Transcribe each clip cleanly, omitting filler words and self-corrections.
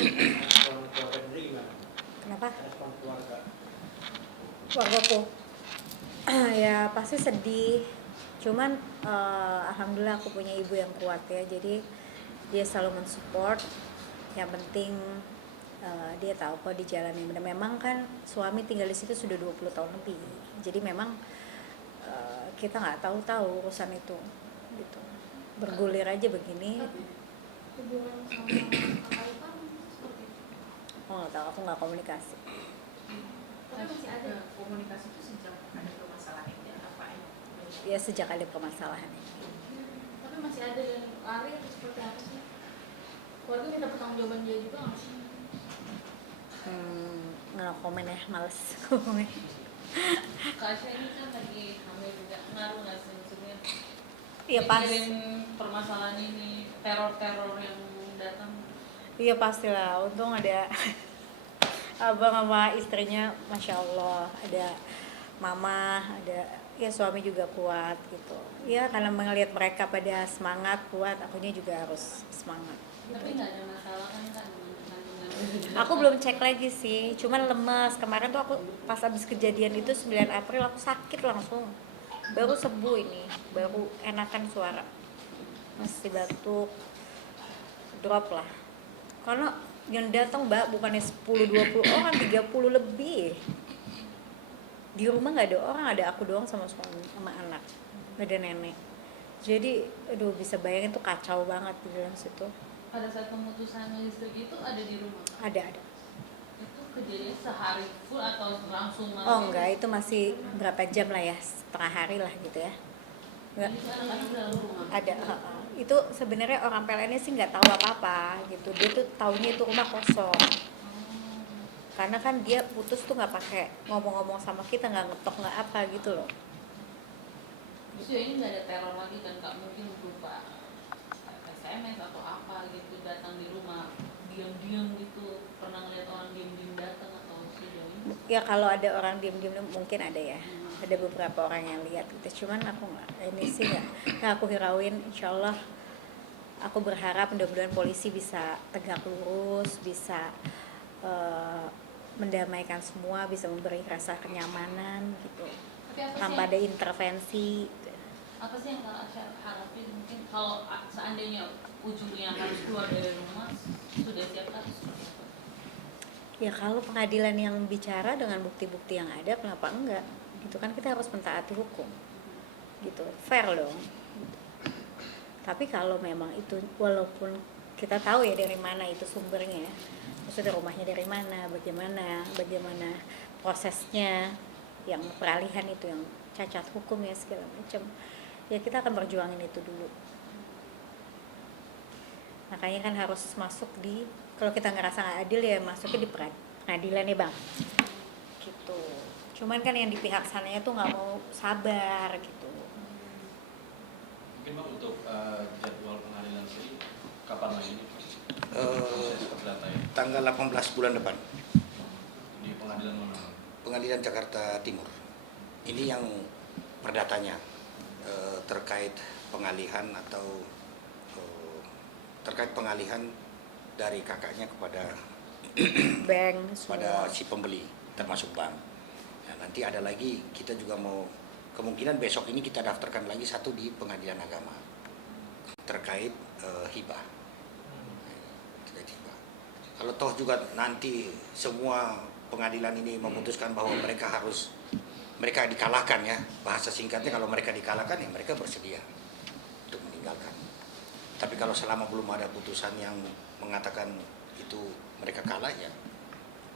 Respon keluarga sendiri gimana? Kenapa? Respon keluarga. Keluargaku ya pasti sedih. Cuman alhamdulillah aku punya ibu yang kuat ya. Jadi dia selalu mensupport. Yang penting dia tahu kok di jalan yang benar. Memang kan suami tinggal di situ sudah 20 tahun lebih. Jadi memang kita nggak tahu urusan itu gitu. Bergulir aja begini. Hubungan sama kakak ipar seperti itu. Oh nggak tahu, aku nggak komunikasi. Tapi masih ada komunikasi itu sejak ada permasalahan ini apa ya? Ya sejak ada permasalahan ini. Tapi masih ada yang lari atau seperti apa sih? Keluarga minta pertanggungjawaban dia juga nggak sih? Nggak komen ya, males komen. Kak Asya ini kan lagi hamil juga, ngaruh nggak sih maksudnya? Iya pas. Mikirin permasalahan ini, teror-teror yang datang. Iya pastilah, untung ada abang sama istrinya, masya Allah, ada mama, ada ya suami juga kuat gitu. Ya karena melihat mereka pada semangat kuat, akunya juga harus semangat. Tapi nggak ada masalah kan dengan Aku belum cek lagi sih, cuman lemas. Kemarin tuh aku pas habis kejadian itu 9 April aku sakit langsung. Baru sembuh ini, baru enakan suara. Masih batuk, drop lah. Karena yang datang mbak bukannya 10-20 orang, 30 lebih. Di rumah nggak ada orang, ada aku doang sama suami, sama anak. Nggak ada nenek. Jadi, aduh bisa bayangin tuh kacau banget di dalam situ. pada saat pemutusan listrik itu ada di rumah? Ada. Itu kejadian sehari full atau langsung? Oh enggak, itu masih berapa jam lah ya, setengah hari lah gitu ya. Enggak. Jadi anak-anak dalam rumah? Ada. Itu sebenarnya orang PLN-nya sih nggak tahu apa-apa gitu. Dia tuh taunya itu rumah kosong. Karena kan dia putus tuh nggak pakai ngomong-ngomong sama kita, nggak ngetok nggak apa gitu loh. Terus ya ini nggak ada teror lagi kan, nggak mungkin berupa SMS atau apa gitu datang di rumah diam-diam gitu, pernah ngeliat orang diam-diam datang atau sejauh ini? Ya kalau ada orang diem-diem mungkin ada ya. Ada beberapa orang yang lihat gitu. Cuman aku nggak, ini sih nggak aku hirauin. Insya Allah aku berharap mudah-mudahan polisi bisa tegak lurus, bisa mendamaikan semua, bisa memberi rasa kenyamanan gitu. Tapi apa sih Tanpa ada intervensi. Gitu. apa sih yang Kak Asya harapin, mungkin kalau seandainya ujungnya harus keluar dari rumah sudah siap kan seperti apa? Ya kalau pengadilan yang bicara dengan bukti-bukti yang ada, kenapa enggak? Gitu kan kita harus mentaati hukum. Gitu, fair dong. Tapi kalau memang itu, walaupun kita tahu ya dari mana itu sumbernya, maksudnya rumahnya dari mana, bagaimana prosesnya, yang peralihan itu yang cacat hukum ya segala macam. Ya kita akan berjuangin itu dulu. Makanya kan harus masuk di, kalau kita ngerasa nggak adil ya masuknya di pengadilan ya bang. Gitu. Cuman kan yang di pihak sananya tuh nggak mau sabar gitu. Mungkin bang untuk jadwal pengadilan sendiri kapan lagi nih? Tanggal 18 bulan depan. Di pengadilan mana? Pengadilan Jakarta Timur. Ini yang perdatanya terkait pengalihan atau terkait pengalihan dari kakaknya kepada Bank pada semua. si pembeli termasuk bank. Nah, nanti ada lagi kita juga mau kemungkinan besok ini kita daftarkan lagi satu di pengadilan agama terkait hibah. Terkait hibah. Kalau toh juga nanti semua pengadilan ini memutuskan bahwa mereka dikalahkan ya, bahasa singkatnya kalau mereka dikalahkan ya mereka bersedia untuk meninggalkan. Tapi kalau selama belum ada putusan yang mengatakan itu mereka kalah ya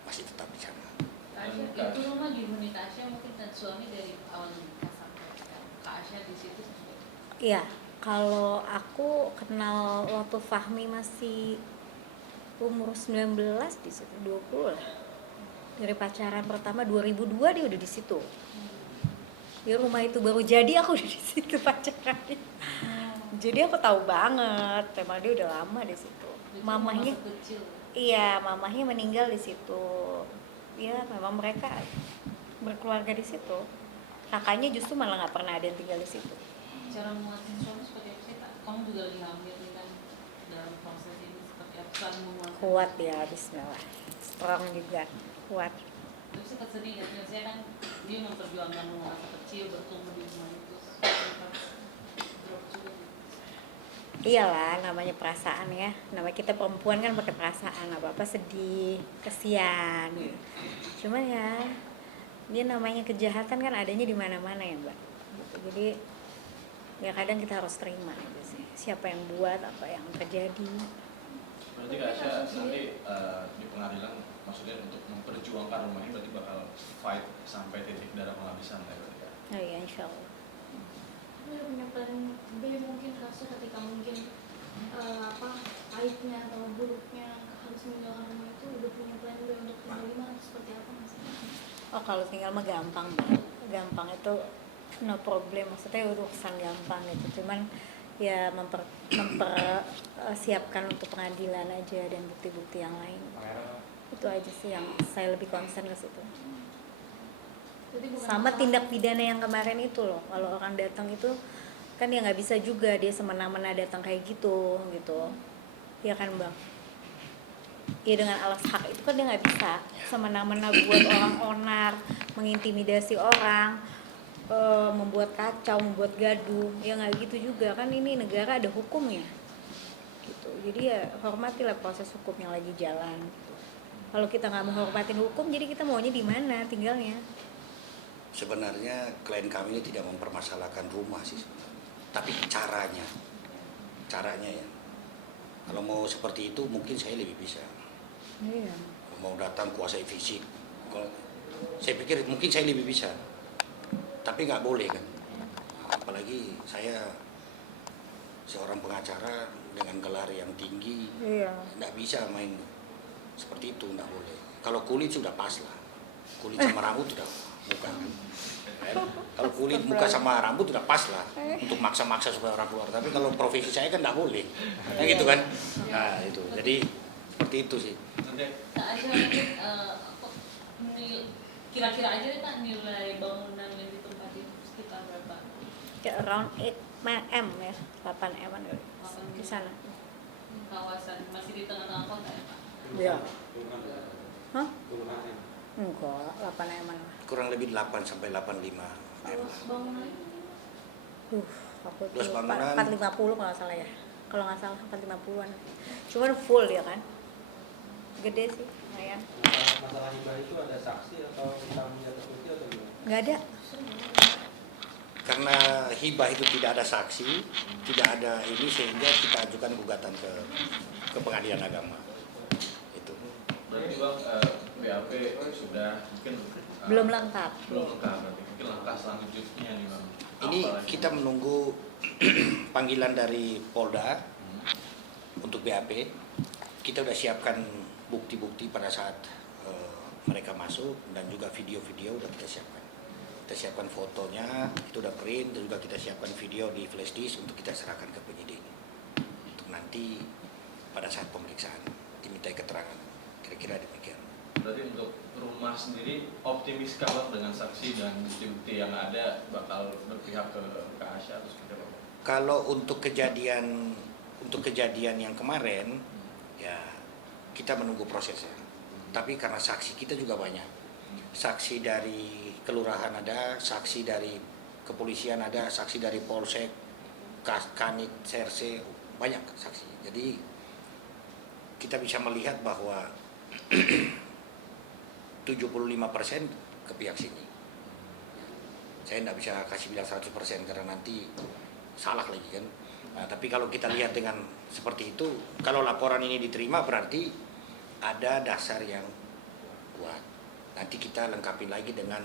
masih tetap di sana. Kak Asya, itu rumah dihuni Kak Asya mungkin dan suami dari awal nikah sampai sekarang. Kak Asya di situ sampai. Iya, kalau aku kenal waktu Fahmi masih umur 19 di situ, 20 lah. Dari pacaran pertama 2002 dia udah di situ. Di rumah itu baru jadi aku udah di situ pacarannya. Jadi aku tahu banget, memang dia udah lama di situ. Mamahnya, kecil. iya, mamahnya meninggal di situ. Ya, memang mereka berkeluarga di situ. Kakaknya justru malah nggak pernah ada yang tinggal di situ. Cara menguatin suami seperti apa sih Kak? Kamu juga lagi hamil nih kan, dalam proses ini seperti apa saling menguatkan. Kuat ya, bismillah. Strong juga, kuat. Tapi sempat sedih ya, saya kan dia memperjuangkan rumah masa kecil bertumbuh di rumah itu sempat drop juga gitu. Iyalah, namanya perasaan ya. Namanya kita perempuan kan pakai perasaan, apa-apa sedih, kesian. Cuman ya, dia namanya kejahatan kan adanya di mana-mana ya, Mbak. Gitu. Jadi ya kadang kita harus terima aja sih. Siapa yang buat, apa yang terjadi. Berarti Kak Asya nanti di pengadilan maksudnya untuk memperjuangkan rumah ini berarti bakal fight sampai titik darah penghabisan ya berarti Kak? Oh iya, insya Allah. Tapi ada punya plan B mungkin rasa ketika mungkin pahitnya atau buruknya harus meninggalkan rumah itu udah punya plan B untuk tinggal di mana seperti apa mas? Oh kalau tinggal mah gampang banget. Gampang itu no problem, maksudnya urusan gampang gitu. Cuman ya mempersiapkan untuk pengadilan aja dan bukti-bukti yang lain. Itu aja sih yang saya lebih concern ke situ. Jadi bukan Sama masalah- tindak pidana yang kemarin itu loh, kalau orang datang itu kan ya nggak bisa juga dia semena-mena datang kayak gitu, ya kan bang? Ya dengan alas hak itu kan dia nggak bisa semena-mena buat orang onar, mengintimidasi orang, membuat kacau, membuat gaduh, ya nggak gitu juga kan, ini negara ada hukumnya, gitu. Jadi ya hormatilah proses hukum yang lagi jalan. Kalau kita nggak menghormatin hukum, jadi kita maunya di mana tinggalnya? Sebenarnya klien kami ini tidak mempermasalahkan rumah sih sebenarnya. Tapi caranya ya. Kalau mau seperti itu mungkin saya lebih bisa. Iya. Mau datang kuasai fisik. Saya pikir mungkin saya lebih bisa. Tapi nggak boleh kan. Apalagi saya seorang pengacara dengan gelar yang tinggi. Iya. Nggak bisa main seperti itu, nggak boleh. Kalau kulit sudah pas lah. Kulit sama rambut sudah muka kan. Kalau kulit muka sama rambut udah pas lah untuk maksa-maksa supaya orang keluar. Tapi kalau profesi saya kan nggak boleh, ya gitu kan. Nah itu, jadi seperti itu sih. Nanti Kak Asya mungkin kira-kira aja deh Kak nilai bangunan yang ditempati sekitar berapa? Ya, around 8 M ya, 8 M di sana. Kawasan masih di tengah-tengah kota ya Pak? Iya. Hah? Puluhan M. Enggak, 8 M lah. Kurang lebih 8 sampai 85 M. Luas bangunan Aku Luas tuh bangunan. 450 kalau nggak salah ya. Kalau nggak salah 450-an. Cuman full ya kan. Gede sih, lumayan. Masalah hibah itu ada saksi atau kita melihat bukti atau gimana? Nggak ada. Karena hibah itu tidak ada saksi, tidak ada ini, sehingga kita ajukan gugatan ke pengadilan agama. Itu. berarti Bang BAP sudah mungkin Belum lengkap. belum lengkap berarti mungkin langkah selanjutnya nih Bang. Ini Apa lagi? kita menunggu panggilan dari Polda untuk BAP. Kita udah siapkan bukti-bukti pada saat mereka masuk, dan juga video-video udah kita siapkan. Kita siapkan fotonya, itu udah print, dan juga kita siapkan video di flash disk untuk kita serahkan ke penyidik. Untuk nanti pada saat pemeriksaan dimintai keterangan. Kira-kira demikian. Berarti untuk rumah sendiri optimis kalau dengan saksi dan bukti-bukti yang ada bakal berpihak ke Kak Asya atau seperti apa? Kalau untuk kejadian yang kemarin, ya kita menunggu prosesnya. Tapi karena saksi kita juga banyak, saksi dari kelurahan ada, saksi dari kepolisian ada, saksi dari polsek, kanit, serse, banyak saksi. Jadi kita bisa melihat bahwa 75% ke pihak sini. Saya tidak bisa kasih bilang 100% karena nanti salah lagi kan. Nah, tapi kalau kita lihat dengan seperti itu, kalau laporan ini diterima berarti ada dasar yang kuat. Nanti kita lengkapi lagi dengan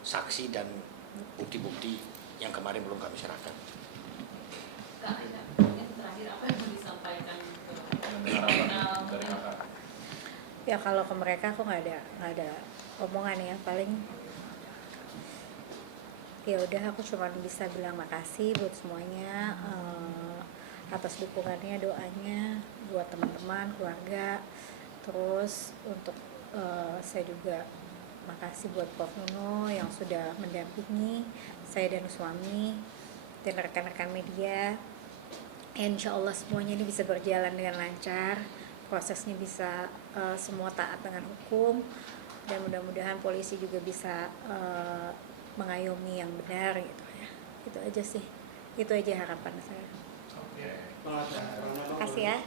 saksi dan bukti-bukti yang kemarin belum kami serahkan. Kak Asya, mungkin terakhir apa yang mau disampaikan ke Dengan harapan dari Kakak. Ya kalau ke mereka aku nggak ada omongan ya, paling ya udah aku cuma bisa bilang makasih buat semuanya, atas dukungannya, doanya buat teman-teman, keluarga. Terus untuk saya juga makasih buat Prof Nuno yang sudah mendampingi saya dan suami dan rekan-rekan media. Insya Allah semuanya ini bisa berjalan dengan lancar, prosesnya bisa semua taat dengan hukum, dan mudah-mudahan polisi juga bisa mengayomi yang benar gitu ya. Itu aja sih, itu aja harapan saya. Oke. Terima kasih ya.